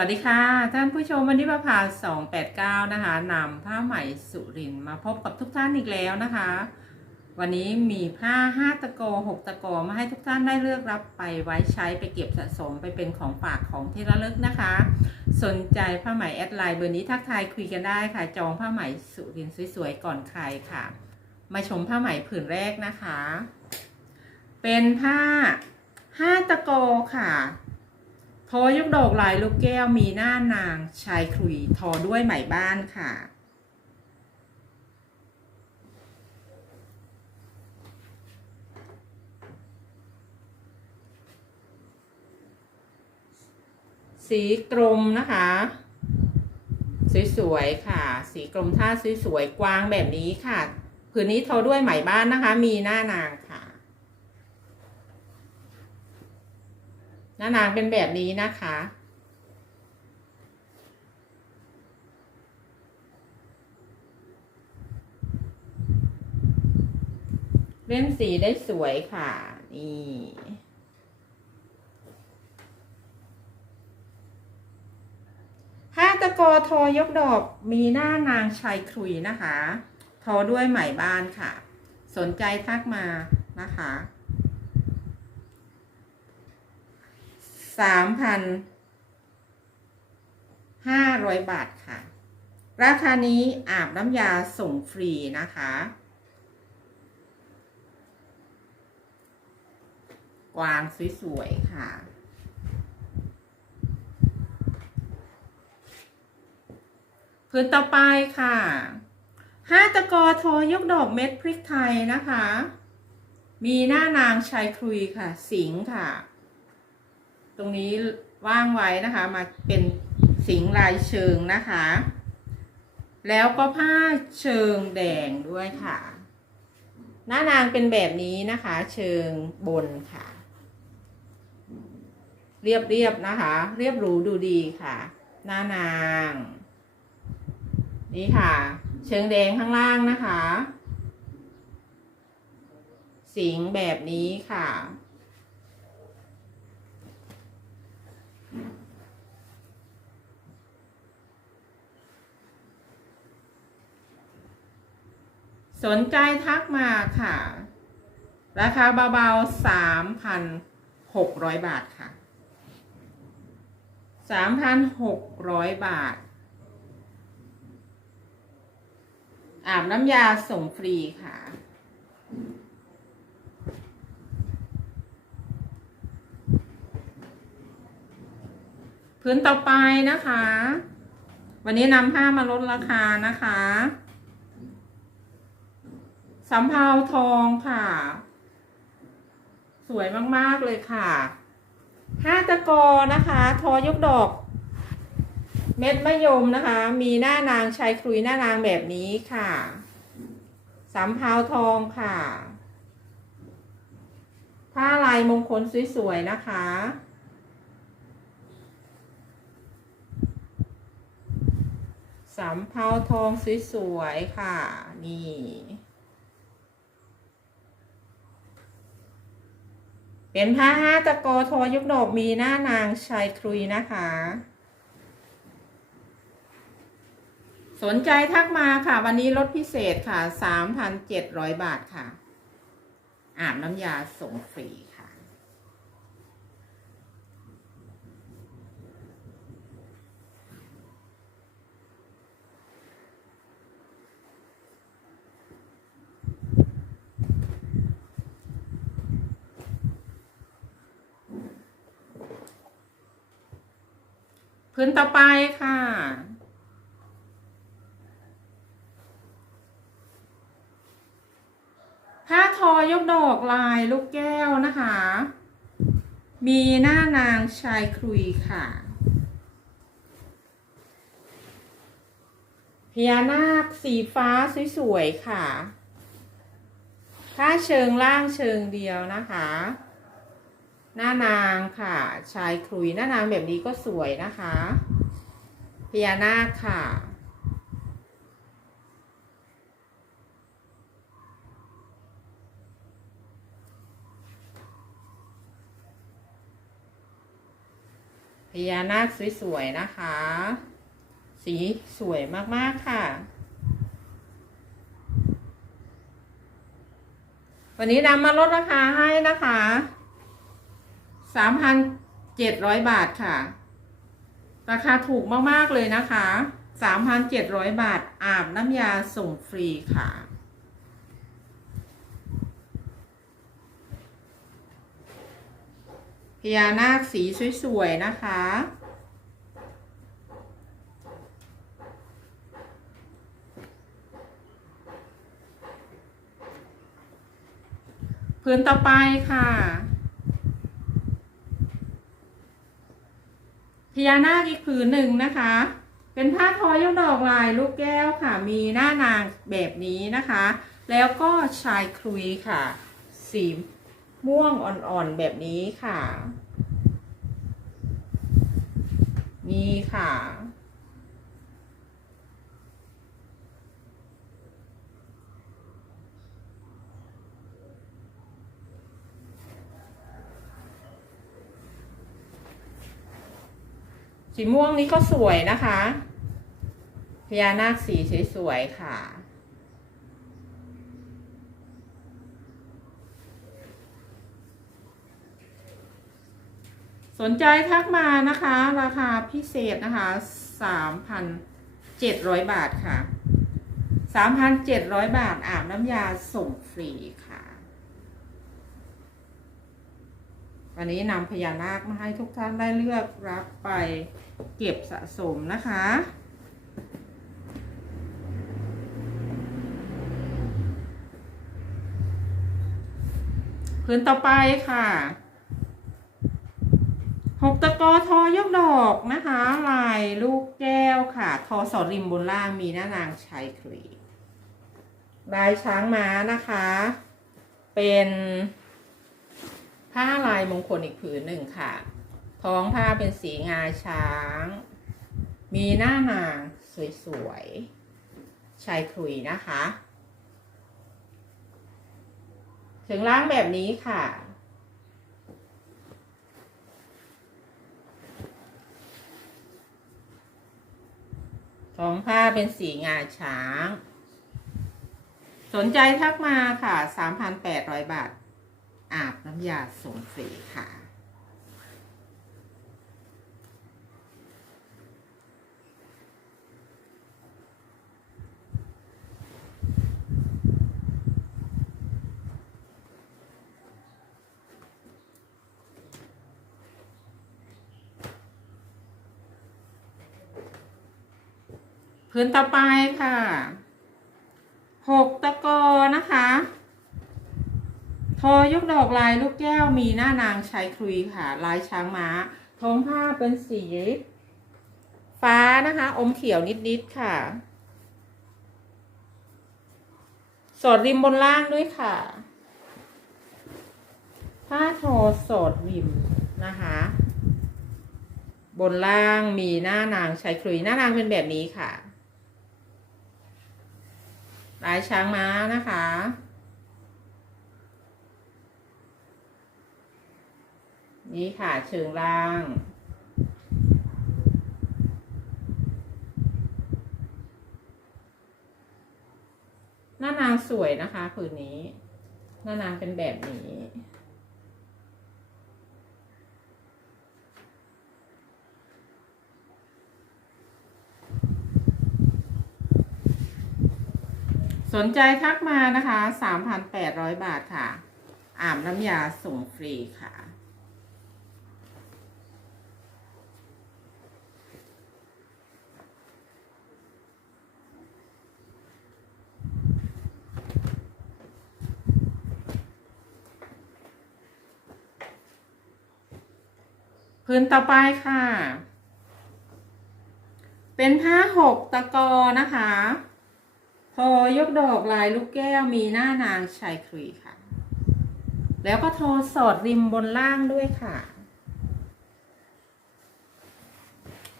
วัสดีค่ะ ท่านผู้ชมวันนี้ประภา289นะคะนำผ้าไหมสุรินมาพบกับทุกท่านอีกแล้วนะคะ วันนี้มีผ้า5ตะโก6ตะโกมาให้ทุกท่านได้เลือกรับไปไว้ใช้ไปเก็บสะสมไปเป็นของฝากของที่ระลึกนะคะ สนใจผ้าไหมแอดไลน์เบอร์นี้ทักทายคุยกันได้ค่ะ จองผ้าไหมสุรินสวยๆก่อนใครค่ะ มาชมผ้าไหมผืนแรกนะคะ เป็นผ้า5ตะโกค่ะ ทอยกดอกลายลูกแก้วมีหน้านางชายคลุยทอด้วยไหมบ้านค่ะสีกรมนะคะ สวยๆค่ะ สีกรมท่าสวยๆกว้างแบบนี้ค่ะ ผืนนี้ทอด้วยไหมบ้านนะคะ มีหน้านางค่ะ หน้านางเป็นแบบนี้นะคะ เล่นสีได้สวยค่ะ นี่ห้าตะกอทอยกดอกมีหน้านางชายครุยนะคะ ทอด้วยไหมบ้านค่ะ สนใจทักมานะคะ สามพันห้าร้อยบาทค่ะ ราคานี้อาบน้ำยาส่งฟรีนะคะ กวางสวยๆค่ะพื้นต่อไปค่ะห้าตะกอโทยกดอกเม็ดพริกไทยนะคะ มีหน้านางชายครุยค่ะ สิงห์ค่ะ ตรงนี้ว่างไว้นะคะ มาเป็นสิงลายเชิงนะคะ แล้วก็ผ้าเชิงแดงด้วยค่ะ หน้านางเป็นแบบนี้นะคะ เชิงบนค่ะ เรียบเรียบนะคะ เรียบหรูดูดีค่ะ หน้านาง นี่ค่ะ เชิงแดงข้างล่างนะคะ สิงแบบนี้ค่ะ สนใจทักมาค่ะ ราคาเบาๆสามพันหกร้อยบาทค่ะสามพันหกร้อยบาท อาบน้ำยาส่งฟรีค่ะพื้นต่อไปนะคะ วันนี้นำผ้ามาลดราคานะคะ สำเภาทองค่ะ สวยมากๆเลยค่ะห้าตะกอนะคะ ทอยกดอก เม็ดมะยมนะคะ มีหน้านางชายครุยหน้านางแบบนี้ค่ะสำเภาทองค่ะผ้าลายมงคลสวยๆนะคะสำเภาทองสวยๆค่ะ นี่ เป็นผ้าห้าตะกอทอยุกดอกมีหน้านางชายครุยนะคะ สนใจทักมาค่ะ วันนี้ลดพิเศษค่ะ 3,700 บาทค่ะ อาบน้ำยาส่งฟรี พื้นต่อไปค่ะ ผ้าทอยกดอกลายลูกแก้วนะคะ มีหน้านางชายครุยค่ะ พญานาคสีฟ้าสวยๆค่ะผ้าเชิงล่างเชิงเดียวนะคะ หน้านางค่ะ ชายครุยหน้านางแบบนี้ก็สวยนะคะพญานาคค่ะพพญานาคสวยๆนะคะ สีสวยมากๆค่ะ วันนี้นำมาลดราคาให้นะคะ สามพันเจ็ดร้อยบาทค่ะ ราคาถูกมาก ๆ เลยนะคะสามพันเจ็ดร้อยบาท อาบน้ำยาส่งฟรีค่ะ พญานาคสีสวยๆนะคะพื้นต่อไปค่ะ ญานาคอีกผืนหนึ่งนะคะ เป็นผ้าทอยกดอกลายลูกแก้วค่ะ มีหน้านางแบบนี้นะคะ แล้วก็ชายคลุยค่ะ สีม่วงอ่อนๆแบบนี้ค่ะ นี่ค่ะ สีม่วงนี้ก็สวยนะคะพญานาคสีสวยๆค่ะ สนใจทักมานะคะ ราคาพิเศษนะคะ3,700บาทค่ะ3,700บาทอาบน้ำยาส่งฟรีค่ะ วันนี้นำพญานาคมาให้ทุกท่านได้เลือกรับไป เก็บสะสมนะคะ พื้นต่อไปค่ะหกตะกอทอยกดอกนะคะ ลายลูกแก้วค่ะ ทอสอริมบนล่างมีหน้านางชัยครีลายช้างม้านะคะ เป็นผ้าลายมงคลอีกผืนหนึ่งค่ะ ท้องผ้าเป็นสีงาช้าง มีหน้านางสวยๆ ชายคลุยนะคะ ถึงล่างแบบนี้ค่ะ ท้องผ้าเป็นสีงาช้าง สนใจทักมาค่ะ 3,800 บาท อาบน้ำยาส่งฟรีค่ะ พื้ นต่อไปค่ะหกตะกอนะคะ ทอยกดอกลายลูกแก้วมีหน้านางชายครุยค่ะ ลายช้างม้าท้องผ้าเป็นสี ฟ้านะคะ อมเขียวนิดๆค่ะ สอดริมบนล่างด้วยค่ะ ผ้าทอสอดริมนะคะ บนล่างมีหน้านางชายครุยหน้านางเป็นแบบนี้ค่ะ ลายช้างม้านะคะ นี่ค่ะเชิงล่าง หน้านางสวยนะคะผืนนี้ หน้านางเป็นแบบนี้ สนใจทักมานะคะ 3,800 บาทค่ะ อาบน้ำยาส่งฟรีค่ะ พื้นต่อไปค่ะ เป็นผ้าหกตะกอนะคะ ทอยกดอกลายลูกแก้วมีหน้านางชายครีค่ะ แล้วก็ทอสอดริมบนล่างด้วยค่ะ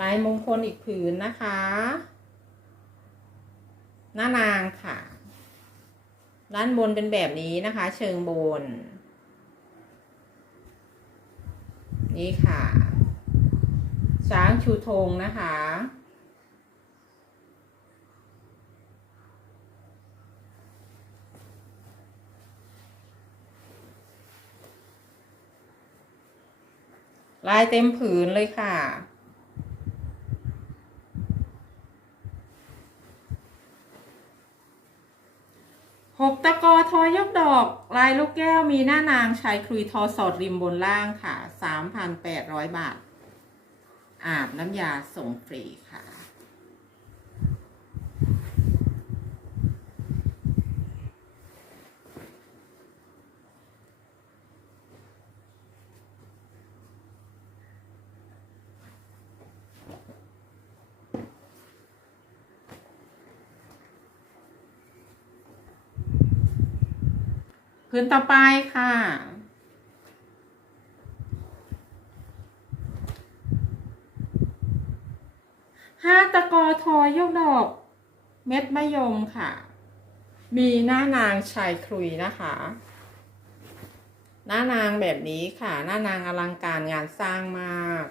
ลายมงคลอีกผืนนะคะ หน้านางค่ะ ด้านบนเป็นแบบนี้นะคะ เชิงบน นี่ค่ะ ช้างชูธงนะคะ ลายเต็มผืนเลยค่ะ หกตะกอทอยกดอก ลายลูกแก้วมีหน้านางชายครุยทอสอดริมบนล่างค่ะ 3,800 บาท อาบน้ำยาส่งฟรีค่ะ พื้นต่อไปค่ะ ห้าตะกอทอยกดอก เม็ดมะยมค่ะ มีหน้านางชายครุยนะคะ หน้านางแบบนี้ค่ะ หน้านางอลังการงานสร้างมาก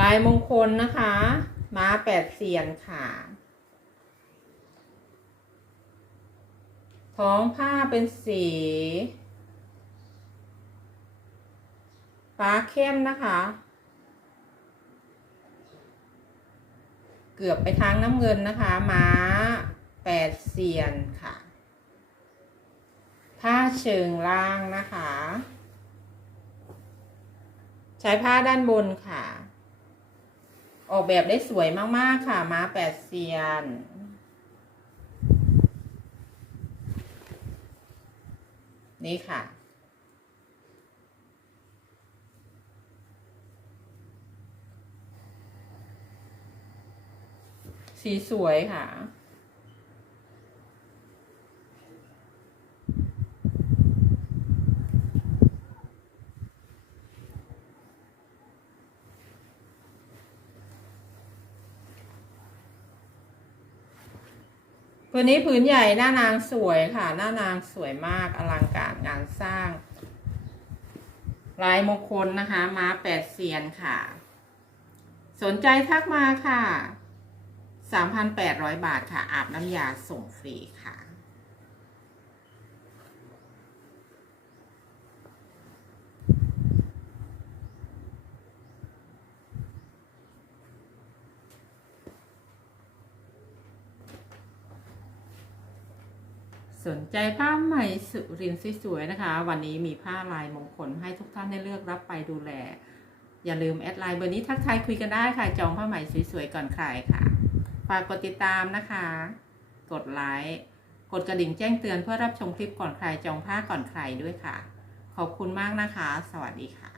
ลายมงคลนะคะ ม้าแปดเสียนค่ะ ท้องผ้าเป็นสีฟ้าเข้มนะคะ เกือบไปทางน้ำเงินนะคะ ม้าแปดเสียนค่ะ ผ้าเชิงล่างนะคะ ใช้ผ้าด้านบนค่ะ ออกแบบได้สวยมาก ๆ ค่ะ ม้าแปดเซียน นี่ค่ะ สีสวยค่ะ ตัวนี้ผืนใหญ่หน้านางสวยค่ะ หน้านางสวยมากอลังการงานสร้าง ลายมงคลนะคะ ม้าแปดเซียนค่ะ สนใจทักมาค่ะ 3,800 บาทค่ะ อาบน้ำยาส่งฟรีค่ะ สนใจผ้าไหม่สุรินสวยๆนะคะ วันนี้มีผ้าลายมงคลให้ทุกท่านได้เลือกรับไปดูแล อย่าลืมแอดไลน์เบอร์นี้ทักทายคุยกันได้ค่ะ จองผ้าไหม่สวยๆก่อนใครค่ะฝากกดติดตามนะคะ กดไลค์กดกระดิ่งแจ้งเตือนเพื่อรับชมคลิปก่อนใครจองผ้าก่อนใครด้วยค่ะ ขอบคุณมากนะคะ สวัสดีค่ะ